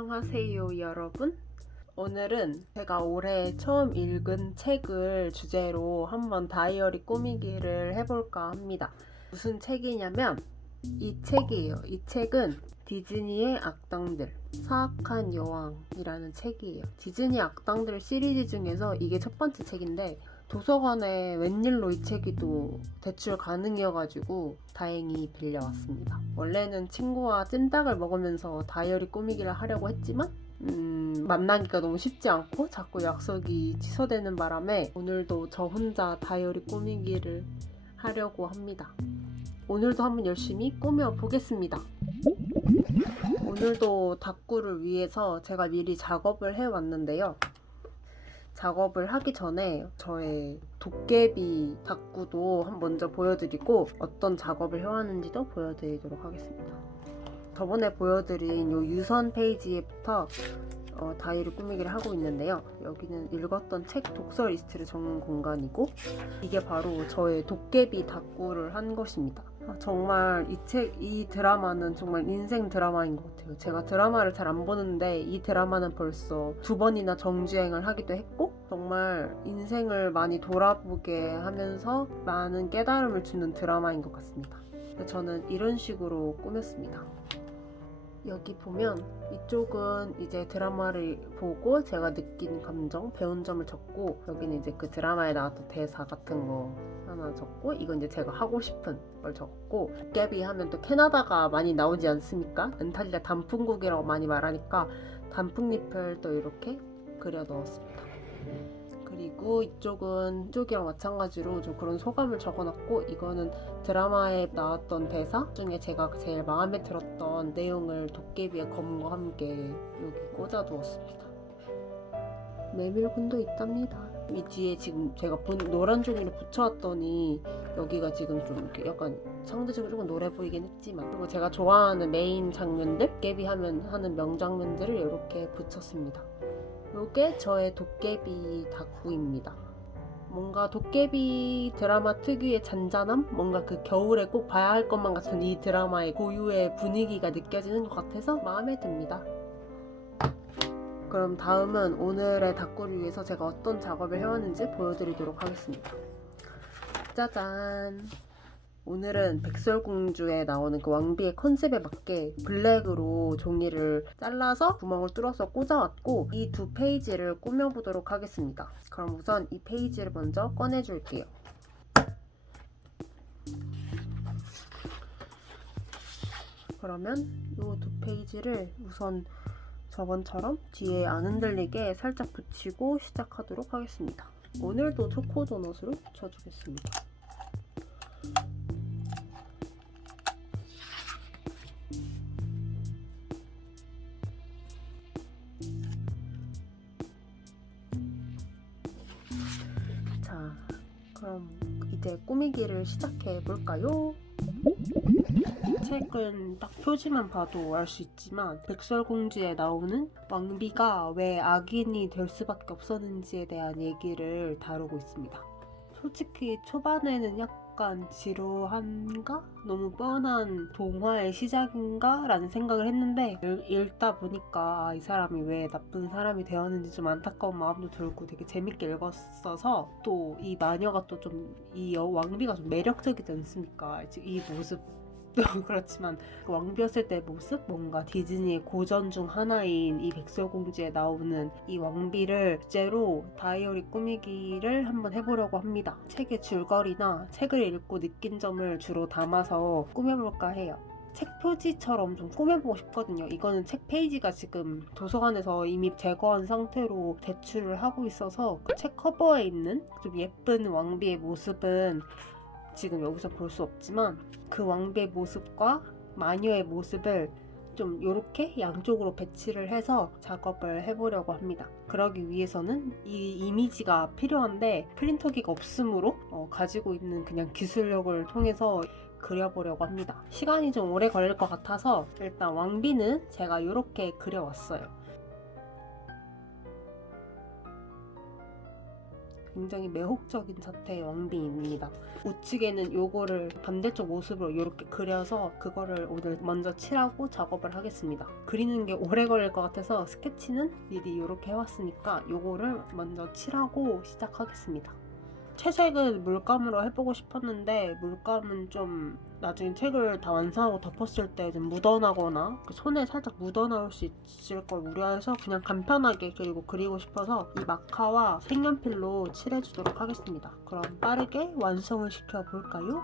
안녕하세요 여러분. 오늘은 제가 올해 처음 읽은 책을 주제로 한번 다이어리 꾸미기를 해볼까 합니다. 무슨 책이냐면 이 책이에요. 이 책은 디즈니의 악당들, 사악한 여왕이라는 책이에요. 디즈니 악당들 시리즈 중에서 이게 첫 번째 책인데 도서관에 웬일로 이 책이 또 대출 가능이어가지고 다행히 빌려왔습니다. 원래는 친구와 찜닭을 먹으면서 다이어리 꾸미기를 하려고 했지만 만나기가 너무 쉽지 않고 자꾸 약속이 취소되는 바람에 오늘도 저 혼자 다이어리 꾸미기를 하려고 합니다. 오늘도 한번 열심히 꾸며보겠습니다. 오늘도 다꾸를 위해서 제가 미리 작업을 해왔는데요. 작업을 하기 전에 저의 도깨비 다꾸도 먼저 보여드리고 어떤 작업을 해왔는지도 보여드리도록 하겠습니다. 저번에 보여드린 요 유선 페이지부터 다이어리 꾸미기를 하고 있는데요. 여기는 읽었던 책 독서 리스트를 적는 공간이고 이게 바로 저의 도깨비 다꾸를 한 것입니다. 정말 이 드라마는 정말 인생 드라마인 것 같아요. 제가 드라마를 잘 안 보는데 이 드라마는 벌써 2번이나 정주행을 하기도 했고 정말 인생을 많이 돌아보게 하면서 많은 깨달음을 주는 드라마인 것 같습니다. 저는 이런 식으로 꾸몄습니다. 여기 보면 이쪽은 이제 드라마를 보고 제가 느낀 감정, 배운 점을 적고 여기는 이제 그 드라마에 나왔던 대사 같은 거 하나 적고 이건 이제 제가 하고 싶은 걸 적고 도깨비 하면 또 캐나다가 많이 나오지 않습니까? 은탈리아 단풍국이라고 많이 말하니까 단풍잎을 또 이렇게 그려 넣었습니다. 그리고 이쪽이랑 마찬가지로 좀 그런 소감을 적어놨고 이거는 드라마에 나왔던 대사 중에 제가 제일 마음에 들었던 내용을 도깨비의 검과 함께 여기 꽂아두었습니다. 메밀군도 있답니다. 이 뒤에 지금 제가 노란 종이를 붙여왔더니 여기가 지금 좀 이렇게 약간 상대적으로 조금 노래 보이긴 했지만 그리고 제가 좋아하는 메인 장면들, 도깨비 하면 하는 명장면들을 이렇게 붙였습니다. 요게 저의 도깨비 다꾸입니다. 뭔가 도깨비 드라마 특유의 잔잔함? 뭔가 그 겨울에 꼭 봐야 할 것만 같은 이 드라마의 고유의 분위기가 느껴지는 것 같아서 마음에 듭니다. 그럼 다음은 오늘의 다꾸를 위해서 제가 어떤 작업을 해왔는지 보여드리도록 하겠습니다. 짜잔! 오늘은 백설공주에 나오는 그 왕비의 컨셉에 맞게 블랙으로 종이를 잘라서 구멍을 뚫어서 꽂아왔고 이 두 페이지를 꾸며보도록 하겠습니다. 그럼 우선 이 페이지를 먼저 꺼내줄게요. 그러면 이 두 페이지를 우선 저번처럼 뒤에 안 흔들리게 살짝 붙이고 시작하도록 하겠습니다. 오늘도 초코도넛으로 붙여주겠습니다. 자, 그럼 이제 꾸미기를 시작해 볼까요? 책은 딱 표지만 봐도 알 수 있지만 백설공주에 나오는 왕비가 왜 악인이 될 수밖에 없었는지에 대한 얘기를 다루고 있습니다. 솔직히 초반에는 약간 지루한가? 너무 뻔한 동화의 시작인가? 라는 생각을 했는데 읽다 보니까 이 사람이 왜 나쁜 사람이 되었는지 좀 안타까운 마음도 들고 되게 재밌게 읽었어서 또 이 마녀가 또 좀 이 왕비가 좀 매력적이지 않습니까? 이 모습 그렇지만 그 왕비였을 때 모습? 뭔가 디즈니의 고전 중 하나인 이 백설공주에 나오는 이 왕비를 주제로 다이어리 꾸미기를 한번 해보려고 합니다. 책의 줄거리나 책을 읽고 느낀 점을 주로 담아서 꾸며볼까 해요. 책 표지처럼 좀 꾸며보고 싶거든요. 이거는 책 페이지가 지금 도서관에서 이미 제거한 상태로 제출을 하고 있어서 그 책 커버에 있는 좀 예쁜 왕비의 모습은 지금 여기서 볼 수 없지만 그 왕비의 모습과 마녀의 모습을 좀 이렇게 양쪽으로 배치를 해서 작업을 해보려고 합니다. 그러기 위해서는 이 이미지가 필요한데 프린터기가 없으므로 가지고 있는 그냥 기술력을 통해서 그려보려고 합니다. 시간이 좀 오래 걸릴 것 같아서 일단 왕비는 제가 이렇게 그려왔어요. 굉장히 매혹적인 자태의 왕비입니다. 우측에는 요거를 반대쪽 모습으로 이렇게 그려서 그거를 오늘 먼저 칠하고 작업을 하겠습니다. 그리는 게 오래 걸릴 것 같아서 스케치는 미리 이렇게 해왔으니까 요거를 먼저 칠하고 시작하겠습니다. 채색은 물감으로 해보고 싶었는데 물감은 좀 나중에 책을 다 완성하고 덮었을 때 좀 묻어나거나 손에 살짝 묻어나올 수 있을 걸 우려해서 그냥 간편하게 그리고 싶어서 이 마카와 색연필로 칠해주도록 하겠습니다. 그럼 빠르게 완성을 시켜볼까요?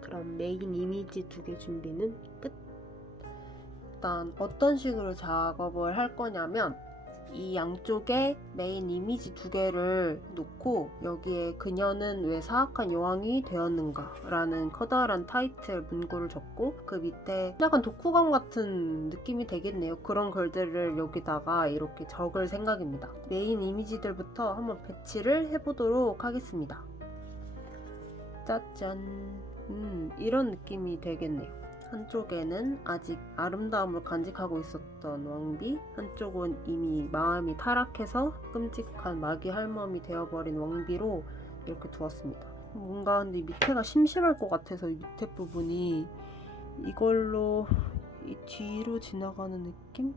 그럼 메인 이미지 2개 준비는 끝! 일단 어떤 식으로 작업을 할 거냐면 이 양쪽에 메인 이미지 2개를 놓고 여기에 그녀는 왜 사악한 여왕이 되었는가 라는 커다란 타이틀 문구를 적고 그 밑에 약간 독후감 같은 느낌이 되겠네요. 그런 글들을 여기다가 이렇게 적을 생각입니다. 메인 이미지들부터 한번 배치를 해보도록 하겠습니다. 짜잔! 이런 느낌이 되겠네요. 한쪽에는 아직 아름다움을 간직하고 있었던 왕비, 한쪽은 이미 마음이 타락해서 끔찍한 마귀 할멈이 되어버린 왕비로 이렇게 두었습니다. 뭔가 근데 밑에가 심심할 것 같아서 이 밑에 부분이 이걸로 이 뒤로 지나가는 느낌?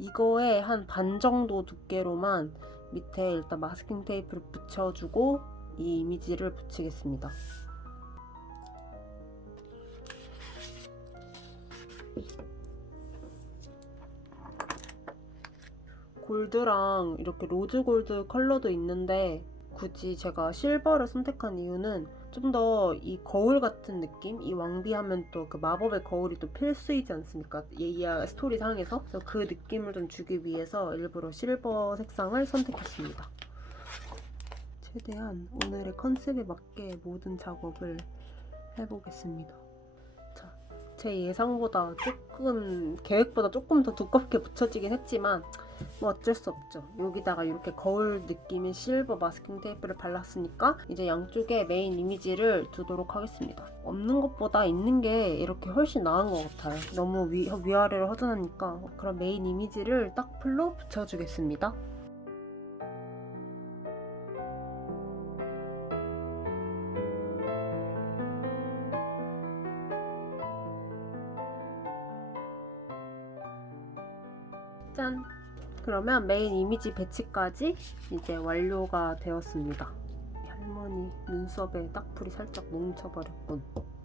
이거에 한 반 정도 두께로만 밑에 일단 마스킹 테이프를 붙여주고 이 이미지를 붙이겠습니다. 골드랑 이렇게 로즈 골드 컬러도 있는데 굳이 제가 실버를 선택한 이유는 좀 더 이 거울 같은 느낌? 이 왕비 하면 또 그 마법의 거울이 또 필수이지 않습니까? 이 스토리 상에서. 그래서 그 느낌을 좀 주기 위해서 일부러 실버 색상을 선택했습니다. 최대한 오늘의 컨셉에 맞게 모든 작업을 해보겠습니다. 자, 제 예상보다 계획보다 조금 더 두껍게 붙여지긴 했지만 뭐 어쩔 수 없죠. 여기다가 이렇게 거울 느낌의 실버 마스킹 테이프를 발랐으니까 이제 양쪽에 메인 이미지를 두도록 하겠습니다. 없는 것보다 있는 게 이렇게 훨씬 나은 것 같아요. 너무 위아래로 허전하니까. 그럼 메인 이미지를 딱 풀로 붙여주겠습니다. 짠! 그러면 메인 이미지 배치까지 이제 완료가 되었습니다. 할머니 눈썹에 딱풀이 살짝 뭉쳐버렸군.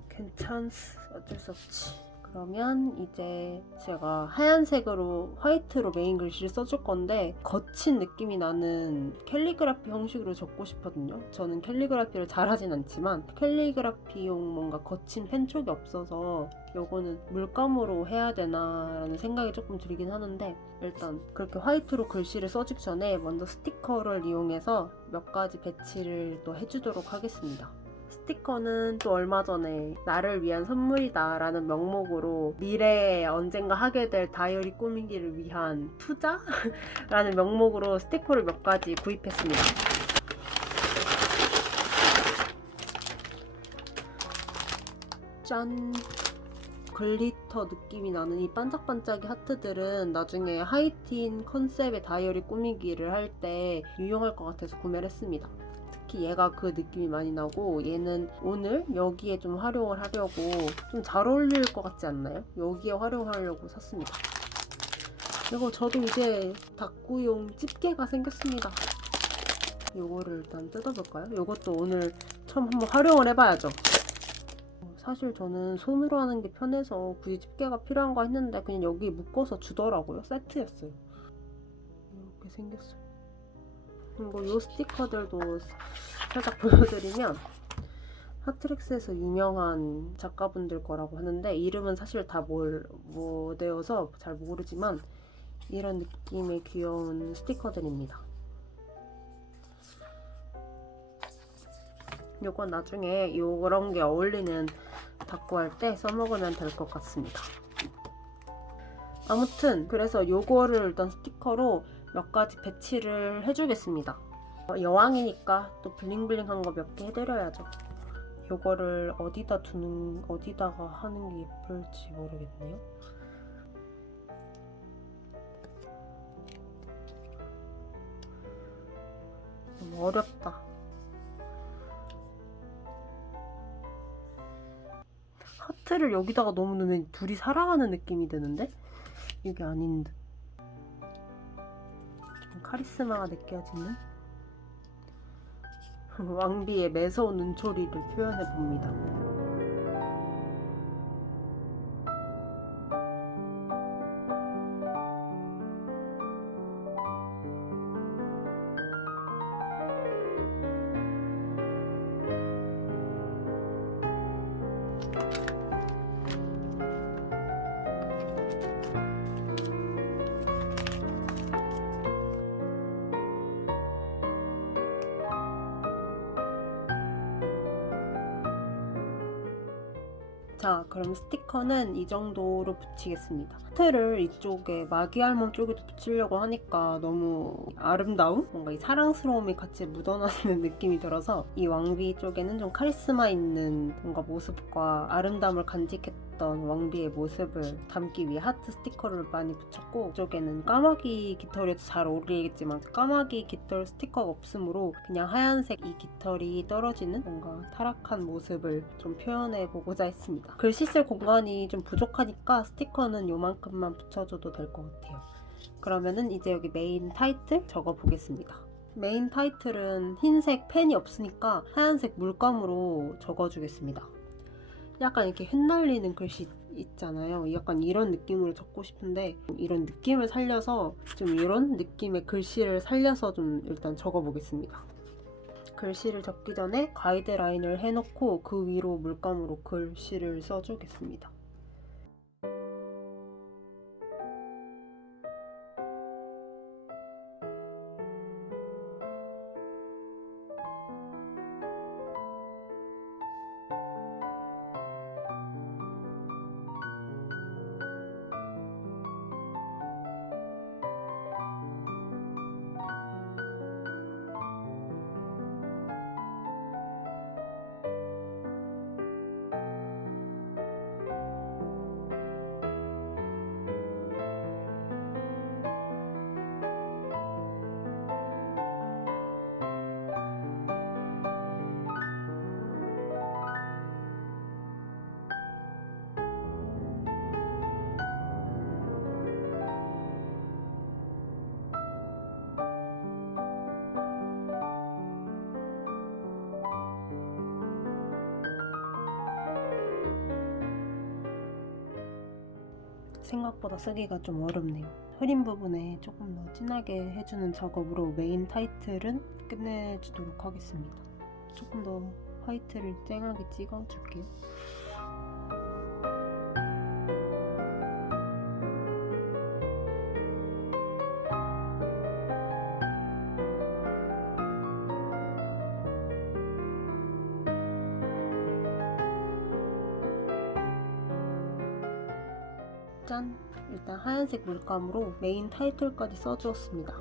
괜찮스, 어쩔 수 없지. 그러면 이제 제가 하얀색으로 화이트로 메인 글씨를 써줄 건데 거친 느낌이 나는 캘리그라피 형식으로 적고 싶거든요. 저는 캘리그라피를 잘하진 않지만 캘리그라피용 뭔가 거친 펜촉이 없어서 요거는 물감으로 해야 되나 라는 생각이 조금 들긴 하는데 일단 그렇게 화이트로 글씨를 써주기 전에 먼저 스티커를 이용해서 몇 가지 배치를 또 해주도록 하겠습니다. 스티커는 또 얼마 전에 나를 위한 선물이다 라는 명목으로 미래에 언젠가 하게 될 다이어리 꾸미기를 위한 투자? 라는 명목으로 스티커를 몇 가지 구입했습니다. 짠! 글리터 느낌이 나는 이 반짝반짝이 하트들은 나중에 하이틴 컨셉의 다이어리 꾸미기를 할 때 유용할 것 같아서 구매를 했습니다. 특히 얘가 그 느낌이 많이 나고 얘는 오늘 여기에 좀 활용을 하려고 좀 잘 어울릴 것 같지 않나요? 여기에 활용하려고 샀습니다. 그리고 저도 이제 다꾸용 집게가 생겼습니다. 요거를 일단 뜯어볼까요? 요것도 오늘 처음 한번 활용을 해봐야죠. 사실 저는 손으로 하는 게 편해서 굳이 집게가 필요한가 했는데 그냥 여기 묶어서 주더라고요. 세트였어요. 이렇게 생겼어요. 그리고 요 스티커들도 살짝 보여드리면 하트렉스에서 유명한 작가분들 거라고 하는데 이름은 사실 다 뭐 되어서 잘 모르지만 이런 느낌의 귀여운 스티커들입니다. 요건 나중에 요런 게 어울리는 다꾸 할 때 써먹으면 될 것 같습니다. 아무튼 그래서 요거를 일단 스티커로 몇 가지 배치를 해주겠습니다. 여왕이니까 또 블링블링한 거 몇 개 해드려야죠. 요거를 어디다가 하는 게 예쁠지 모르겠네요. 너무 어렵다. 하트를 여기다가 너무 넣으면 둘이 사랑하는 느낌이 드는데? 이게 아닌 듯. 좀 카리스마가 느껴지는 왕비의 매서운 눈초리를 표현해봅니다. 자, 그럼 스티커는 이 정도로 붙이겠습니다. 하트를 이쪽에 마귀알몸 쪽에도 붙이려고 하니까 너무 아름다움? 뭔가 이 사랑스러움이 같이 묻어나는 느낌이 들어서 이 왕비 쪽에는 좀 카리스마 있는 뭔가 모습과 아름다움을 간직했던 왕비의 모습을 담기 위해 하트 스티커를 많이 붙였고 이쪽에는 까마귀 깃털에도 잘 어울리겠지만 까마귀 깃털 스티커가 없으므로 그냥 하얀색 이 깃털이 떨어지는 뭔가 타락한 모습을 좀 표현해보고자 했습니다. 글씨 쓸 공간이 좀 부족하니까 스티커는 요만큼만 붙여줘도 될 것 같아요. 그러면은 이제 여기 메인 타이틀 적어보겠습니다. 메인 타이틀은 흰색 펜이 없으니까 하얀색 물감으로 적어주겠습니다. 약간 이렇게 흩날리는 글씨 있잖아요. 약간 이런 느낌으로 적고 싶은데 이런 느낌을 살려서 좀 이런 느낌의 글씨를 살려서 좀 일단 적어보겠습니다. 글씨를 적기 전에 가이드라인을 해놓고 그 위로 물감으로 글씨를 써주겠습니다. 생각보다 쓰기가 좀 어렵네요. 흐린 부분에 조금 더 진하게 해주는 작업으로 메인 타이틀은 끝내주도록 하겠습니다. 조금 더 화이트를 쨍하게 찍어줄게요. 짠! 일단 하얀색 물감으로 메인 타이틀까지 써주었습니다.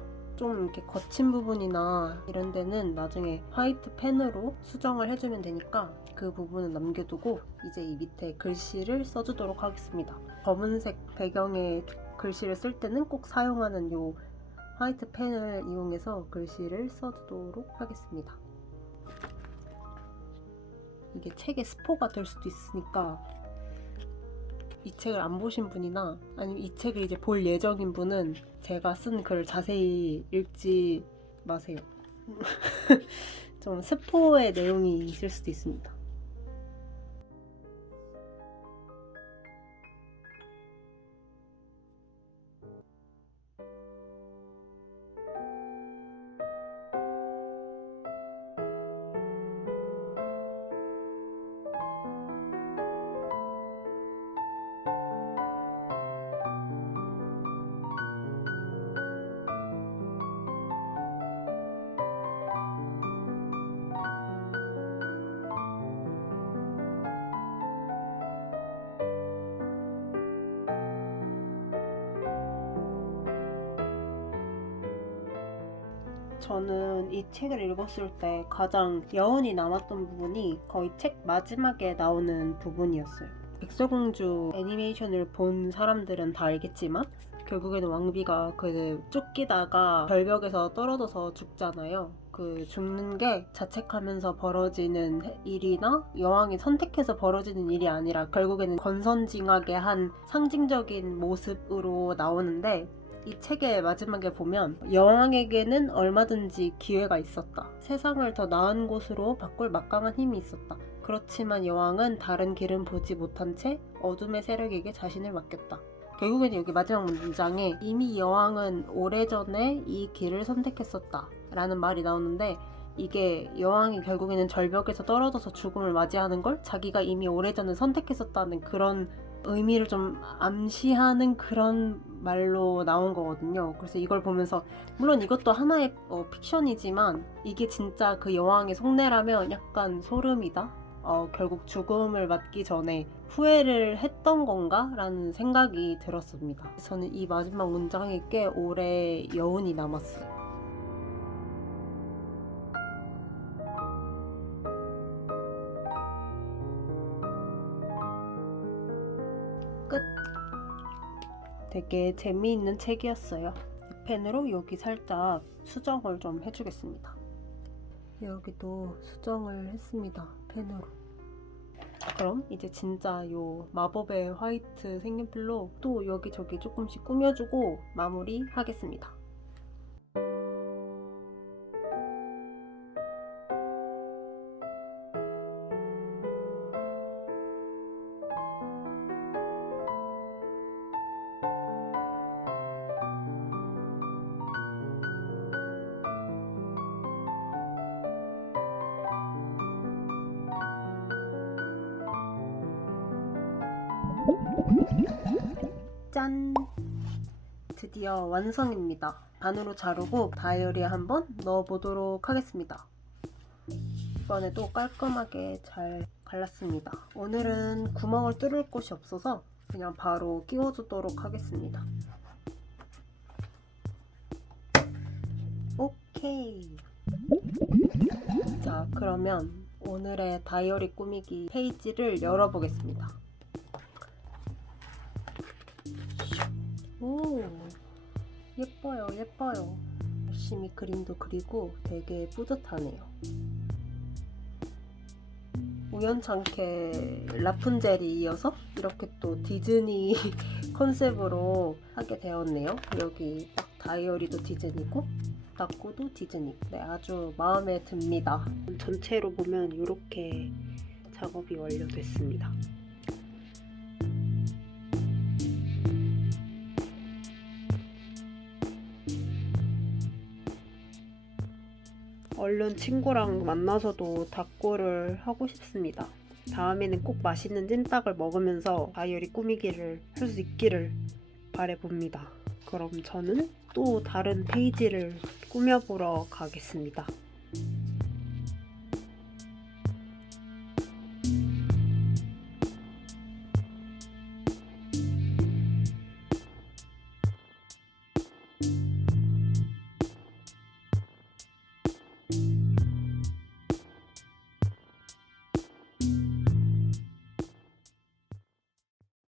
좀 이렇게 거친 부분이나 이런 데는 나중에 화이트 펜으로 수정을 해주면 되니까 그 부분은 남겨두고 이제 이 밑에 글씨를 써주도록 하겠습니다. 검은색 배경에 글씨를 쓸 때는 꼭 사용하는 요 화이트 펜을 이용해서 글씨를 써주도록 하겠습니다. 이게 책의 스포가 될 수도 있으니까 이 책을 안 보신 분이나 아니면 이 책을 이제 볼 예정인 분은 제가 쓴 글을 자세히 읽지 마세요. 좀 스포의 내용이 있을 수도 있습니다. 저는 이 책을 읽었을 때 가장 여운이 남았던 부분이 거의 책 마지막에 나오는 부분이었어요. 백설공주 애니메이션을 본 사람들은 다 알겠지만 결국에는 왕비가 그 쫓기다가 절벽에서 떨어져서 죽잖아요. 그 죽는 게 자책하면서 벌어지는 일이나 여왕이 선택해서 벌어지는 일이 아니라 결국에는 권선징악의 한 상징적인 모습으로 나오는데, 이 책의 마지막에 보면 여왕에게는 얼마든지 기회가 있었다. 세상을 더 나은 곳으로 바꿀 막강한 힘이 있었다. 그렇지만 여왕은 다른 길은 보지 못한 채 어둠의 세력에게 자신을 맡겼다. 결국에는 여기 마지막 문장에 이미 여왕은 오래전에 이 길을 선택했었다 라는 말이 나오는데, 이게 여왕이 결국에는 절벽에서 떨어져서 죽음을 맞이하는 걸 자기가 이미 오래전에 선택했었다는 그런 의미를 좀 암시하는 그런 말로 나온 거거든요. 그래서 이걸 보면서 물론 이것도 하나의 픽션이지만 이게 진짜 그 여왕의 속내라면 약간 소름이다. 결국 죽음을 맞기 전에 후회를 했던 건가? 라는 생각이 들었습니다. 저는 이 마지막 문장이 꽤 오래 여운이 남았어요. 끝. 되게 재미있는 책이었어요. 이 펜으로 여기 살짝 수정을 좀 해주겠습니다. 여기도 수정을 했습니다. 펜으로. 그럼 이제 진짜 요 마법의 화이트 색연필로 또 여기저기 조금씩 꾸며주고 마무리 하겠습니다. 짠! 드디어 완성입니다. 반으로 자르고 다이어리에 한번 넣어보도록 하겠습니다. 이번에도 깔끔하게 잘 갈랐습니다. 오늘은 구멍을 뚫을 곳이 없어서 그냥 바로 끼워주도록 하겠습니다. 오케이! 자, 그러면 오늘의 다이어리 꾸미기 페이지를 열어보겠습니다. 오, 예뻐요, 예뻐요. 열심히 그림도 그리고 되게 뿌듯하네요. 우연찮게 라푼젤이 이어서 이렇게 또 디즈니 컨셉으로 하게 되었네요. 여기 딱 다이어리도 디즈니고 닦고도 디즈니. 네, 아주 마음에 듭니다. 전체로 보면 이렇게 작업이 완료됐습니다. 얼른 친구랑 만나서도 닦고를 하고 싶습니다. 다음에는 꼭 맛있는 찜닭을 먹으면서 다이어리 꾸미기를 할 수 있기를 바라봅니다. 그럼 저는 또 다른 페이지를 꾸며보러 가겠습니다.